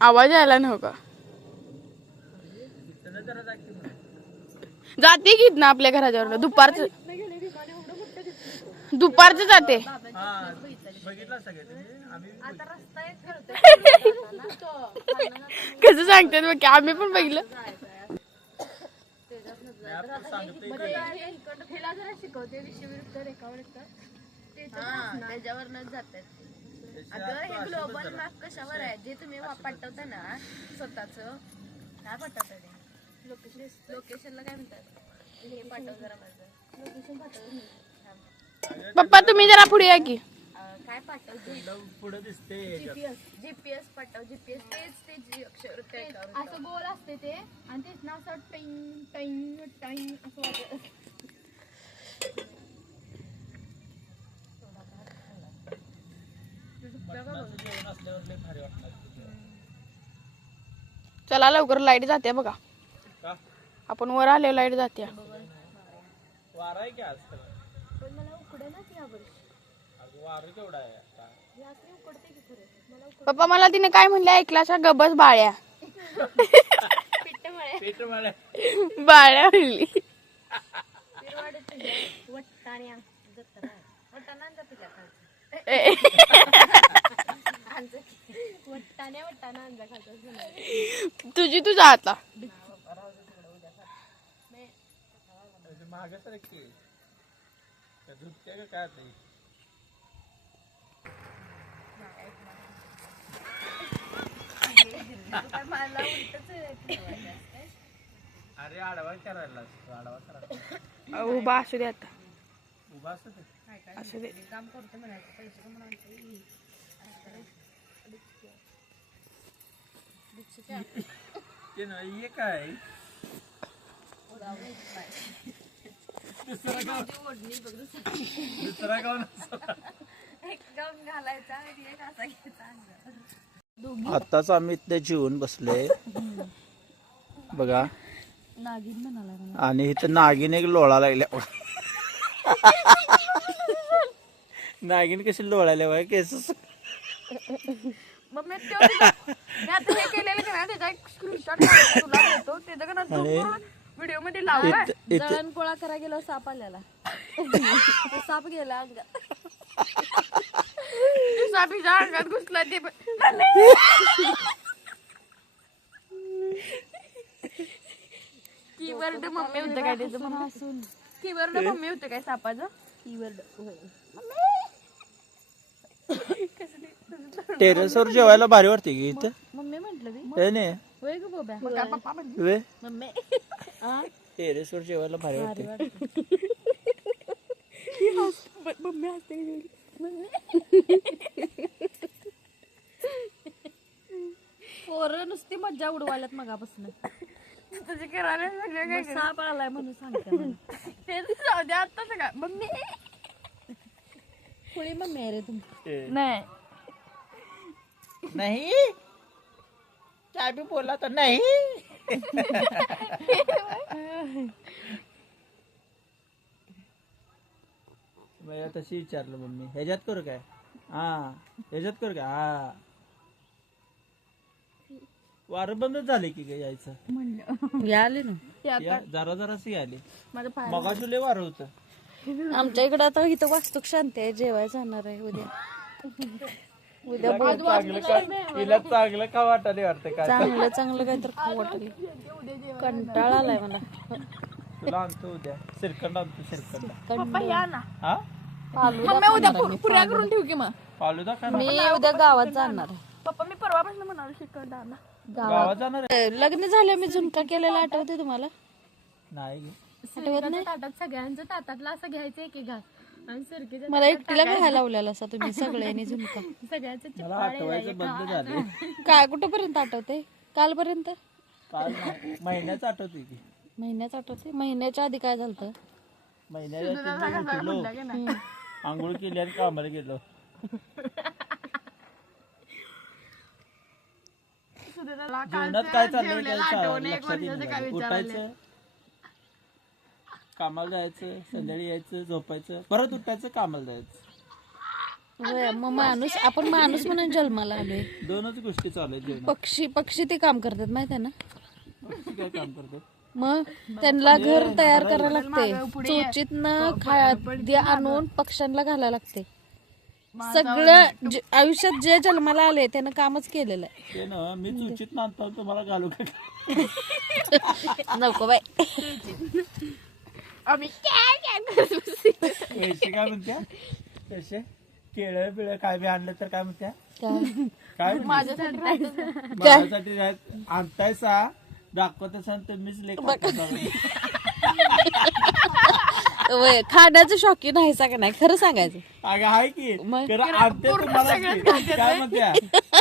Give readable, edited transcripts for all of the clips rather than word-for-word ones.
आवाज यायला नव्हता जाते की ना आपल्या घराजवळ दुपारचं जाते कसं सांगतात मग आम्ही पण बघितलं त्याच्यावरच जातात. अगं हे ग्लोबल मॅप कशावर आहे जे तुम्ही पाठवता ना स्वतःच काय पाठवता ते लोकेशनला काय म्हणतात हे पाठव जरा माझं लोकेशन पाठव पप्पा तुम्ही जरा पुढे या की काय पाठवते पुढे दिसते जीपीएस पाठव जीपीएस तेच अक्षर असं गोल असते ते आणि तेच ना असं टाइम टाइम टाइम असं वाटत चला लवकर लाईट जाते बघा आपण वर आले लाईट जाते वारा आहे की आज पण मला उकडे ना ती यावर्षी वारा केवढा आहे रात्री उकडते की खरं मला पप्पा मला तिने काय म्हणलं ऐकला गबस बाळ्या पेट मला बाळ्या म्हणली वट्टाण्या जत्रा वट्टाणा पिका वट्टाण्या अंजा खातात तुझी तुझा आता मागे सर की झुकते का काय नाही अरे आडवा करायला आडवा करायला उभा असू दे आता उभा असतो असू दे काम करतो म्हणायचं पैसे म्हणायचं ते ना हे काय दुसरा गाव एक गाऊन घालायचा आणि एक असा घ्यायचा आताच आम्ही इथे जेवून बसले बघा नागिन म्हणाला आणि इथं नागिन एक लोळा लागल्या नागिन कशी लोळायला बघा केस मग मी आता हे केलेलं का ना त्याचा एक स्क्रीनशॉट तुला देतो त्याचं का ना व्हिडिओ मध्ये लावला जळण पोळा करा गेलो साप आल्याला साप गेला अंगात सापीच्या अंगात घुसला ते कीवर्ड मम्मी होतं काय त्याचं म्हणून कीवर्ड मम्मी होतं काय सापाचं कीवर्ड टेरेसवर जेवायला भारी वाटते की इथं मम्मी म्हंटल मी हे नाही होय ग बोब्या मग काय पप्पा म्हणजे वे मम्मी टेरेसवर जेवायला भारी वाटते मम्मी असते पोरं नुसती मज्जा उडवायलात मगापासून तुझे करायला सगळं काय साप आलाय म्हणून सांगते मला. ते जाऊ दे आत्ताच का मम्मी खुळी मम्मी आहे रे तुमची नाही नाही काय बी बोला तर नाही मला तशी विचारलं मम्मी ह्याच्यात करू काय हा ह्याच्यात करू काय हा वारं बंदच झाले की काय यायचं आले ना या जरा जराशी आली माझं पाय मगाशी लय वारं होतं आमच्या इकडं आता इथं वास्तूक शांती आहे जेवाय जाणार आहे उद्या तिला चांगलं का वाटायला वाटतं काय चांगलं चांगलं काय तर खाऊ वाटलं कंटाळा आलाय मला तुला आणतो उद्या श्रीखंड आणतो श्रीखंड पप्पा या ना हा मम्मी उद्या पुऱ्या करून ठेव की मग फालुदा का मी उद्या गावात जाणार आहे पप्पा मी परवापासून म्हणाल शिकवता ना गावात जाणार आहे? लग्न झालं मी झुमका केलेला आठवते तुम्हाला नाही गे. आठवत नाही ताटात सगळ्यांचं ताटातला असं घ्यायचं एक घास आणि सरकीचं मला एकटीला घ्यायला लावलेला असा तुम्ही सगळ्यांनी झुमका सगळ्यांचं मला आठवायचं बंद झाले काय कुठपर्यंत आठवते कालपर्यंत काल नाही. महिन्याचं आठवते की महिन्याच आठवते महिन्याच्या आधी काय झालं महिन्याच्या उठलो आंघोळ केली आणि कामाला गेलो जीवनात काय चाललंय काय लक्षात येईना झालं. उठायचं कामाला जायचं संध्याकाळी यायचं झोपायचं परत उठायचं कामाला जायचं होय, मग माणूस आपण माणूस म्हणून जन्माला आलोय. दोनच गोष्टी चालू आहेत जीवनात. पक्षी ते काम करतात माहिती आहे ना. पक्षी काय काम करते? मग त्यांना घर तयार करायला लागते, चोचीतनं खाद्य आणून पक्ष्यांना घालायला लागते. सगळं आयुष्यात जे जन्माला आले त्यानं कामच केलेलं आहे. ते ना मी चुचित मानतो तुम्हाला घालू का? नको बाय. आम्ही काय पैसे काय म्हणत्या? पैसे केळं बिळ काय बी आणलं तर काय म्हणत्या? काय माझ्यासाठी आणतायसा दाखवत असाल तर मीच लेख खाण्याचं शौकीन आहे का नाही खरं सांगायचं. अगं आहे की खरं आणते तुम्हाला की. काय म्हणत्या?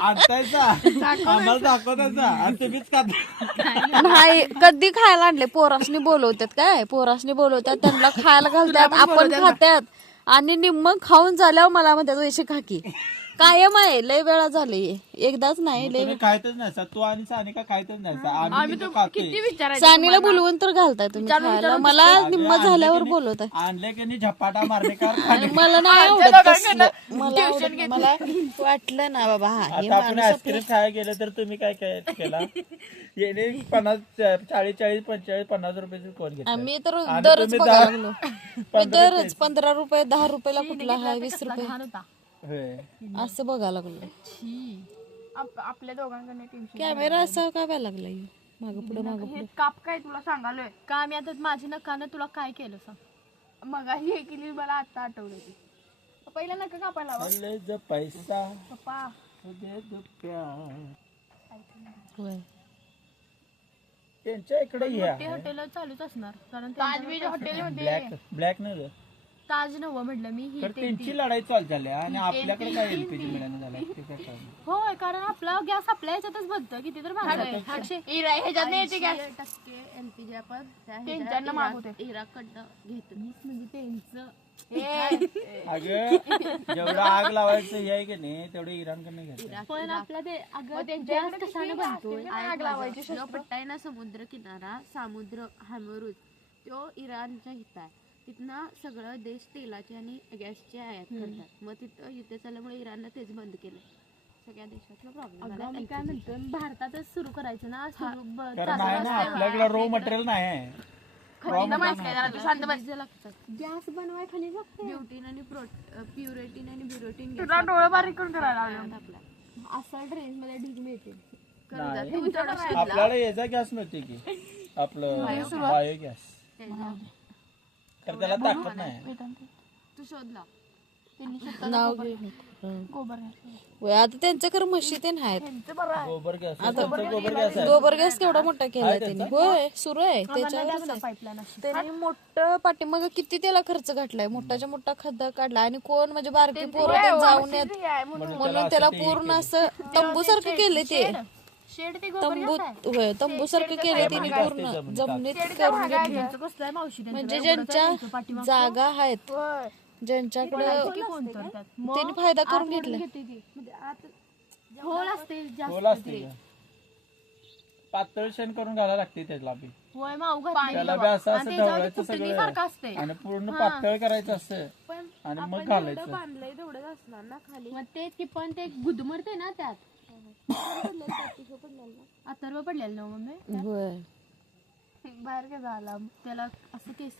आणतायसा आम्हाला दाखवतायचा आणि तुम्हीच खाता. नाही कधी खायला आणले. पोरासनी बोलवतात काय, पोरासनी बोलवतात, त्यांना खायला घालतात, आपण खात्यात आणि निम्म खाऊन झाल्यावर मला म्हणतात वैसे खाकी. कायम आहे, लय वेळा झाले, एकदाच नाही. लय खायतच नाही तू आणि सानिका खायतच नाही. आम्ही तो खातोय. सानीला बोलवून तर घालताय तुम्ही खायला, मला निम्म झाल्यावर बोलवताय. आणले की नाही झपाटा मारणे आणि मला नाही आवडत तसलं. मला वाटलं ना बाबा हा हे आता आपण आईस्क्रीम खायला गेलं तर तुम्ही काय काय केला? येणे 40 45 50 रुपये कोण घेत? आम्ही तर दरच बघायला लागलो. मी दरच 15 रुपये 10 रुपयाला कुठला आहे 20 रुपये असं बघायला लागलो. आपल्या दोघांकडे टेन्शन. कॅमेरा असा का व्हायला लागला माग पुढे माग हे पुढे. काप काय तुला सांगालोय का मी आता माझ्या नकानं तुला काय केलं सांग. मग हे केली मला आता आठवलं ती. पहिला नका कापायला हवं. ले ज पैसा पप्पा दे दो प्यार. होय. त्यांच्या इकडे या हॉटेल चालूच असणार कारण ताजबीज हॉटेलमध्ये ब्लॅक नाही ताज नवं म्हटलं मी ही तर त्यांची लढाई चालू झाल्या आणि आपल्याकडे काय एलपीजी मिळालं झालं ते काय कळलं. होय कारण आपला गॅस आपल्या ह्याच्यातच बनतं किती तर ह्याच्यात नाही येते काय टक्के एलपीजी आपण त्यांच्यानं मागवते. इराककडनं घेतो. म्हणजे त्यांचं अगं जेवढं आग लावायचं हे आहे की नाही तेवढं इराणकडनं घ्यायचं. पण आपला ते अगं गॅस कशाने बनतोय आग लावायची जो पट्टा ना समुद्र किनारा समुद्र हॅमरूज तो इराणच्या हित आहे. तिथनं सगळं देश तेलाचे आणि गॅसचे आयात करतात. मग तिथं युद्ध चालल्यामुळे इराणनं तेच बंद केलं. सगळ्या देशातला प्रॉब्लेम. मी काय म्हणतो भारतातच सुरू करायचं ना कारण आहे ना आपल्याकडे रो मटेरियल नाही आहे. गॅस बनवाय खाली लागतं ब्युटीन आणि प्युरेटीन आणि ब्युरोटीन तुला डोळं बारीक करून करायला लागलं. आपला असं ट्रेन मध्ये ढीग मिळते. नाही. आपल्याला याचा गॅस मिळते की आपलं बायो गॅस तर त्याला ताकद नाही. तू शोधला नाव आता त्यांच्याकडे म्हशी ते आहेत. गोबर गॅस गोबर गॅस आहे. गोबर गॅस केवढा मोठा केलाय त्यांनी. होय सुरू आहे त्याच्यावर. त्यांनी मोठं पाठीमाग किती त्याला खर्च घातलाय. मोठाच्या मोठा खड्डा काढला आणि कोण म्हणजे बारकी पोरं जाऊन येत म्हणून त्याला पूर्ण असं तंबू सारखं केलंय ते. शेड ते तंबू सारखं केलंय त्यांनी पूर्ण जमिनीत करून घेतलं. म्हणजे ज्यांच्या जागा आहेत ज्यांच्याकडे त्यांनी फायदा करून घेतला. होल असते गोल असते का? पातळ शेण करून घालायला लागते त्याला बी. होय माऊ त्याला बी असं असं ढवळायचं सगळं सारखं असते आणि पूर्ण पातळ करायचं असं आणि मग घालायचं. बांधलंय तेवढंच असणार ना खाली. मग ते ती पण ते गुदमरते ना त्यात. अथर्व पडलेलं ना मम्मी होय बाहेर काय झाला त्याला असं केस